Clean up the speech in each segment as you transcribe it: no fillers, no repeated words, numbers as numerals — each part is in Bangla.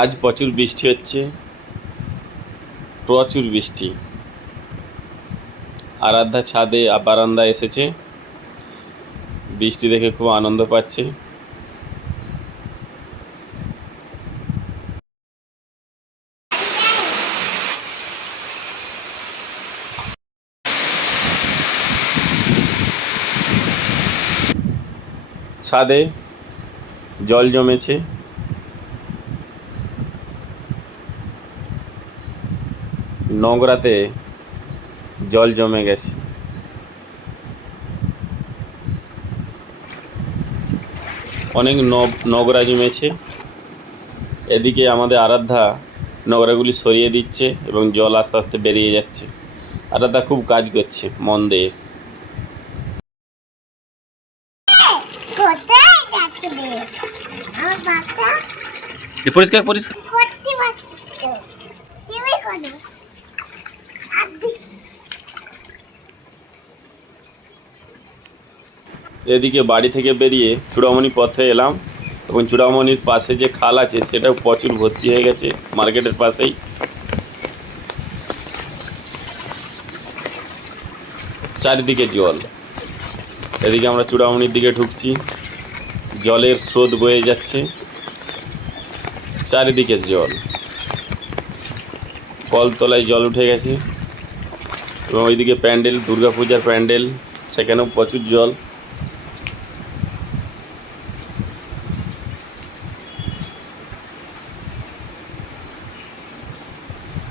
আজ প্রচুর বৃষ্টি হচ্ছে, প্রচুর বৃষ্টি। আরাধ্যা ছাদে বারান্দায় এসেছে, বৃষ্টি দেখে খুব আনন্দ পাচ্ছে। ছাদে জল জমেছে, নোংরাতে জল জমে গেছে। অনেক নোংরা জমেছে। এদিকে আমাদের আরাধ্যা নোংরাগুলি সরিয়ে দিচ্ছে এবং জল আস্তে আস্তে বেরিয়ে যাচ্ছে। আরাধ্যা খুব কাজ করছে মন দিয়ে। পরিষ্কার পরিষ্কার এদিকে বাড়ি থেকে বেরিয়ে চূড়ামণি পথে এলাম এবং চূড়ামণির পাশে যে খাল আছে সেটাও প্রচুর ভর্তি হয়ে গেছে, মার্কেটের পাশেই। চারিদিকে জল। এদিকে আমরা চূড়ামণির দিকে ঢুকছি, জলের স্রোত বয়ে যাচ্ছে, চারিদিকে জল। কলতলায় জল উঠে গেছে এবং ওইদিকে প্যান্ডেল, দুর্গাপূজার প্যান্ডেল, সেখানেও প্রচুর জল।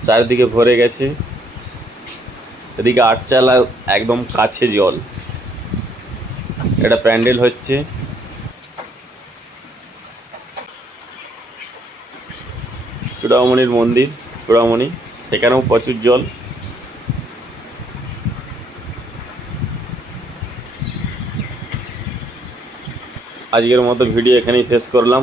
চারিদিকে ভরে গেছে। এদিকে আটচালা একদম কাছে জল। এটা প্যান্ডেল হচ্ছে। চূড়ামণির মন্দির, চূড়ামণি, সেখানেও প্রচুর জল। আজকের মতো ভিডিও এখানেই শেষ করলাম।